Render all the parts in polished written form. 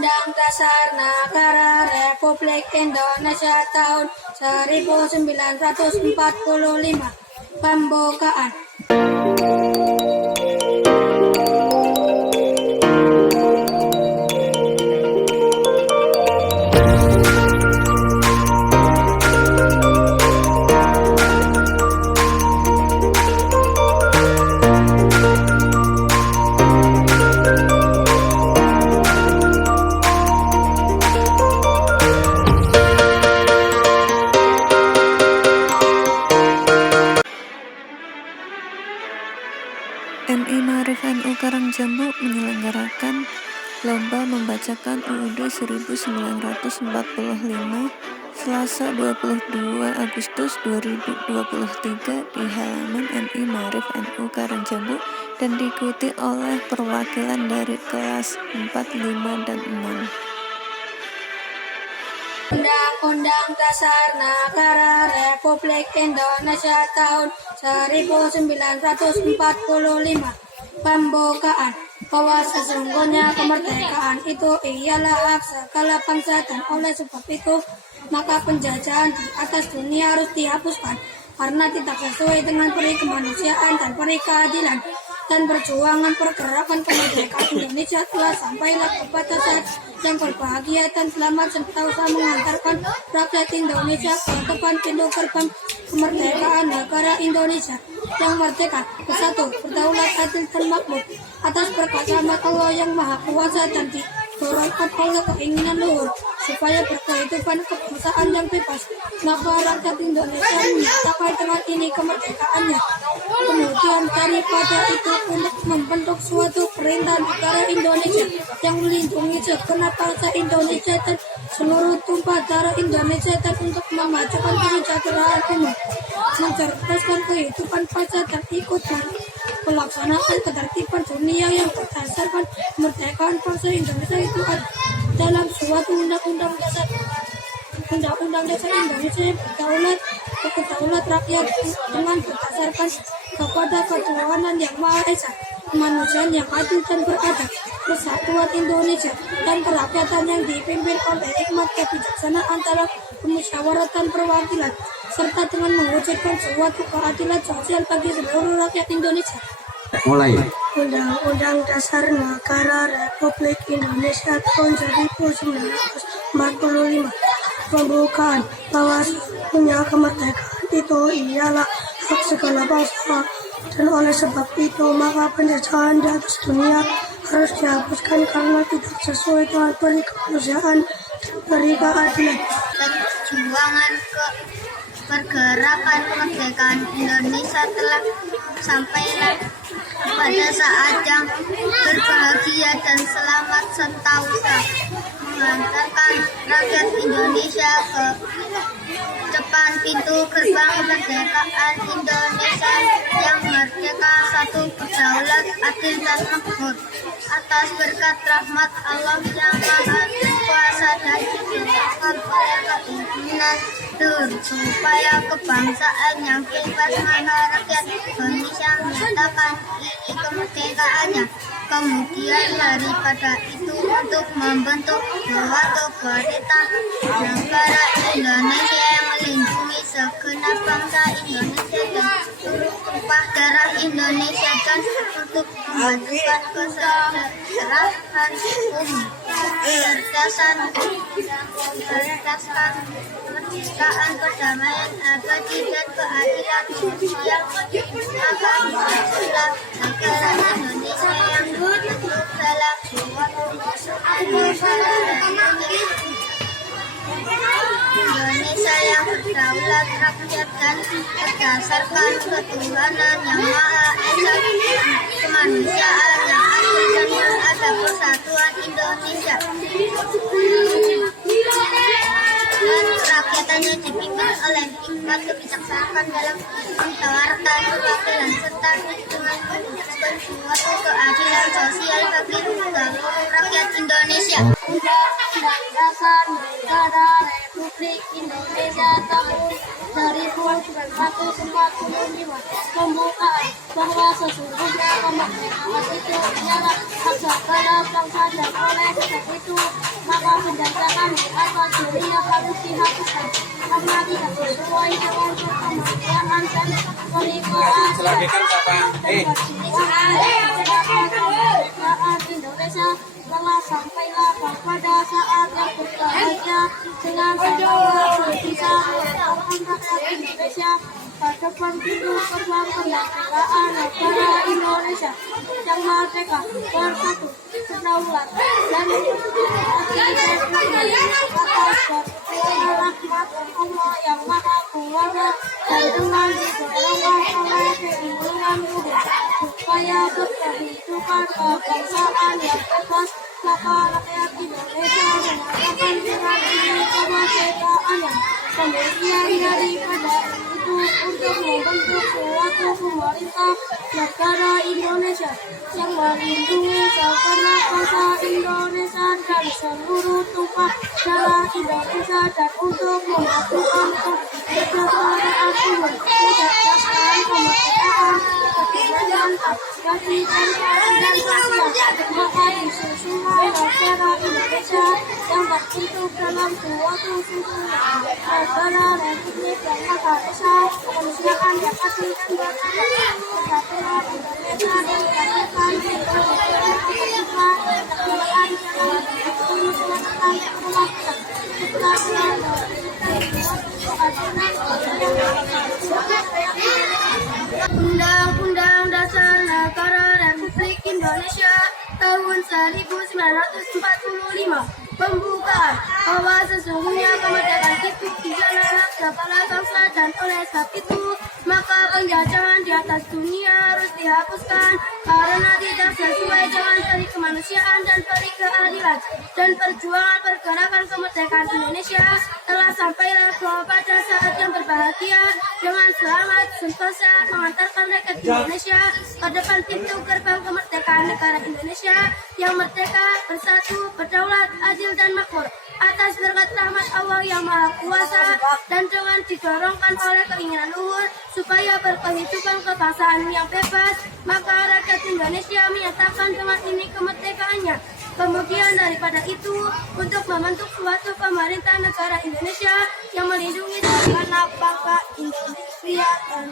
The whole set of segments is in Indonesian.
Undang-Undang Dasar Negara Republik Indonesia tahun 1945. Pembukaan. MI Ma'arif NU Karangjambuk menyelenggarakan lomba membacakan UUD 1945 Selasa 22 Agustus 2023 di halaman MI Ma'arif NU Karangjambuk dan diikuti oleh perwakilan dari kelas 4, 5, dan 6. Undang-Undang Dasar Negara Republik Indonesia tahun 1945. Pembukaan. Bahwa sesungguhnya kemerdekaan itu ialah hak segala bangsa, dan oleh sebab itu maka penjajahan di atas dunia harus dihapuskan karena tidak sesuai dengan peri kemanusiaan dan peri keadilan. Dan perjuangan pergerakan kemerdekaan Indonesia telah sampailah kepada saat yang berbahagia dan selamat sentosa mengantarkan rakyat Indonesia ke depan pintu gerbang kemerdekaan negara Indonesia yang merdeka, bersatu, berdaulat, adil, dan makmur atas berkat rahmat Allah yang Maha Kuasa, dan didorongkan oleh keinginan luhur supaya berkehidupan kebangsaan yang bebas. Maka rakyat Indonesia menyatakan dengan ini kemerdekaannya. Kemudian daripada itu untuk membentuk suatu perintah negara Indonesia yang melindungi segenap bangsa Indonesia dan seluruh tumpah darah Indonesia, dan untuk memajukan kesejahteraan umum, mencerdaskan kehidupan bangsa, dan ikut pelaksanaan ketertiban dunia yang berdasarkan kemerdekaan bangsa Indonesia itu ada dalam suatu undang-undang dasar Indonesia yang berdaulat rakyat dengan berdasarkan kepada ketuhanan yang Maha Esa, kemanusiaan yang adil dan beradab, persatuan Indonesia, dan kerakyatan yang dipimpin oleh hikmat kebijaksanaan dalam pemusyawaratan perwakilan, serta dengan mewujudkan suatu keadilan sosial bagi seluruh rakyat Indonesia. Mulai. Undang-Undang Dasar Negara Republik Indonesia tahun 1945. Pembukaan. Bahwa punya kemerdekaan itu ialah hak segala bangsa, dan oleh sebab itu maka penjajahan di atas dunia harus dihapuskan karena tidak sesuai dengan peri kemanusiaan dan peri keadilan. Perjuangan pergerakan kemerdekaan Indonesia telah sampailah pada saat yang berbahagia dan selamat sentosa mengantarkan rakyat Indonesia ke depan pintu gerbang kemerdekaan Indonesia yang merdeka, satu, berdaulat, adil, dan makmur atas berkat rahmat Allah yang Maha Kuasa, dan didorongkan oleh keinginan luhur supaya kebangsaan yang bebas. Mana rakyat Indonesia menyatakan ini kemerdekaannya. Kemudian daripada itu untuk membentuk suatu perintah negara Indonesia yang melindungi segenap bangsa Indonesia dan seluruh tumpah darah Indonesia, dan untuk memajukan kesejahteraan umum, berdasarkan kemerdekaan, perdamaian abadi, dan keadilan sosial. Maka majulah negara Indonesia yang terbentuk dalam suatu negara Indonesia yang berdaulat rakyat dan berdasarkan ketuhanan yang Maha Esa, kemanusiaan yang adil dan beradab, persatuan Indonesia, dan rakyatannya dipimpin oleh hikmat kebijaksanaan dalam menawarkan perwakilan serta dengan mewujudkan suatu keadilan sosial bagi seluruh rakyat Indonesia. Undang-Undang Dasar Negara Republik Indonesia tahun 1945. Pembukaan. Bahwa sesungguhnya kemerdekaan itu ialah hak segala bangsa, dan oleh sebab itu kebijakan di atas dunia harus dihapuskan karena tidak sesuai dengan kemanusiaan dan kemerdekaan Indonesia telah sampailah pada saat yang berbahagia dengan segala bisa melawan rakyat Indonesia pada depan pintu gerbang kemerdekaan negara Indonesia yang merdeka, bersatu, berdaulat, dan rahmat Allah yang Maha Kuasa dan dengan didorongkan oleh keinginan luhur supaya berkehidupan kebangsaan yang bebas, maka rakyat Indonesia mengatakan dengan ini kemerdekaannya. Kemudian daripada itu untuk membentuk suatu pemerintah negara Indonesia yang melindungi segenap bangsa Indonesia dan seluruh tumpah darah Indonesia dan untuk memajukan kesetaraan umum, mencerdaskan kemerdekaan, kebebasan, aspirasi dan keadilan sosial. Maka disusunlah negara Indonesia yang terbentuk dalam suatu susunan negara Republik yang Maha Esa, kemanusiaan yang adil dan beradab, kesatuan Indonesia dan kesatuan Undang-Undang Dasar Negara Republik Indonesia tahun 1945 pembukaan bahwa sesungguhnya kemerdekaan itu dijalankan segala bangsa dan oleh sebab itu maka penjajahan di atas dunia harus dihapuskan karena tidak sesuai dengan peri kemanusiaan dan peri keadilan dan perjuangan pergerakan kemerdekaan Indonesia telah sampailah pada saat yang berbahagia dengan selamat sentosa mengantarkan rakyat Indonesia ke depan pintu gerbang kemerdekaan negara Indonesia yang merdeka, bersatu, berdaulat, adil dan makmur atas berkat rahmat Allah yang Maha Kuasa dan dengan didorongkan oleh keinginan luhur supaya berkehidupan kebangsaan yang bebas, maka rakyat Indonesia menyatakan dengan ini kemerdekaannya. Kemudian daripada itu, untuk membentuk suatu pemerintah negara Indonesia yang melindungi segenap bangsa Indonesia dan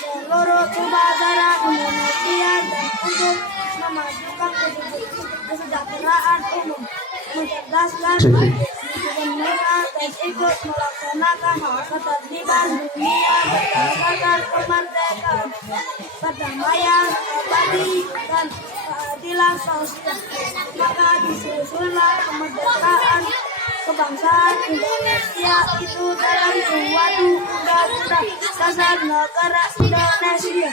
seluruh tumpah darah Indonesia dan untuk memajukan kesejahteraan umum, mencerdaskan dunia dan ikut melaksanakan ketertiban dunia berdasarkan kemerdekaan, perdamaian, abadi dan keadilan sosial. Maka disusunlah kemerdekaan kebangsaan Indonesia itu dalam suatu undang-undang dasar negara Indonesia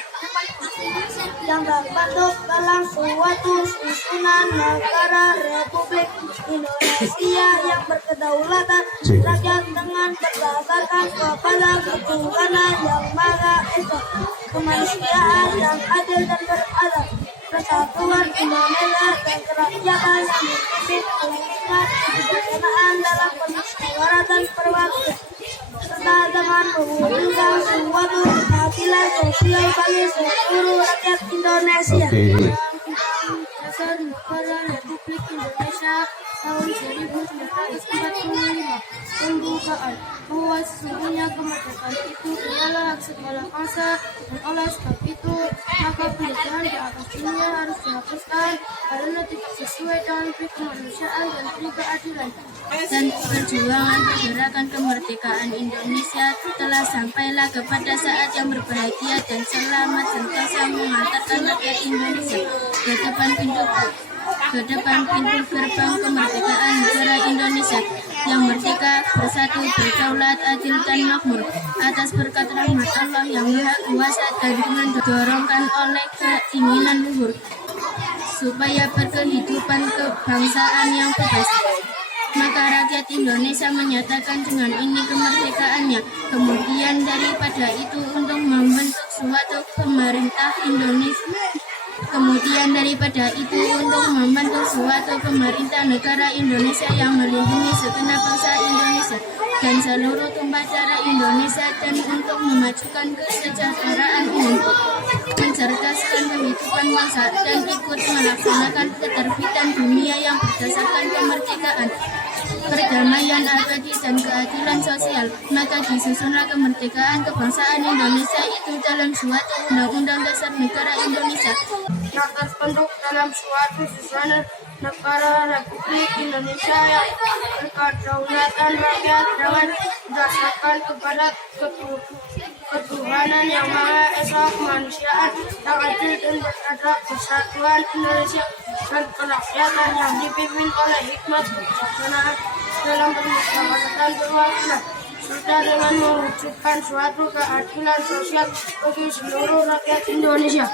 yang terbentuk dalam suatu susunan negara Republik Indonesia yang berkedaulatan rakyat dengan berdasarkan kepada ketuhanan yang Maha Esa, kemanusiaan yang adil dan beradab, persatuan Indonesia dan kerakyatan yang dipimpin oleh hikmat kebijaksanaan dalam kemusyawaratan perwakilan serta dengan mewujudkan suatu keadilan sosial bagi seluruh rakyat Indonesia. Dasar Negara Republik Indonesia tahun 1945 pembukaan bahwa sesungguhnya kemerdekaan itu ialah hak segala bangsa dan oleh sebab itu maka penjajahan di atas dunia harus dihapuskan karena tidak sesuai dengan peri kemanusiaan dan peri keadilan dan perjuangan pergerakan kemerdekaan Indonesia telah sampailah kepada saat yang berbahagia dan selamat sentosa mengantarkan rakyat Indonesia ke depan pintu gerbang kemerdekaan negara Indonesia yang merdeka, bersatu, berdaulat, adil dan makmur atas berkat rahmat Allah yang Maha Kuasa dan dengan didorongkan oleh keinginan luhur supaya berkehidupan kebangsaan yang bebas. Maka rakyat Indonesia menyatakan dengan ini kemerdekaannya. Kemudian daripada itu untuk membentuk suatu pemerintah Indonesia. Kemudian daripada itu untuk membentuk suatu pemerintah negara Indonesia yang melindungi segenap bangsa Indonesia dan seluruh tumpah darah Indonesia dan untuk memajukan kesejahteraan umum, mencerdaskan kehidupan bangsa, dan ikut melaksanakan keterbitan dunia yang berdasarkan kemerdekaan, perdamaian abadi, dan keadilan sosial. Maka disusunlah kemerdekaan kebangsaan Indonesia itu dalam suatu undang-undang dasar negara Indonesia yang terbentuk dalam suatu susunan negara Republik Indonesia yang berkedaulatan rakyat dengan berdasarkan kepada ketuhanan yang Maha Esa, kemanusiaan yang adil dan beradab, persatuan Indonesia dan kerakyatan yang dipimpin oleh hikmat kebijaksanaan dalam permusyawaratan berwakilan, serta dengan mewujudkan suatu keadilan sosial bagi seluruh rakyat Indonesia.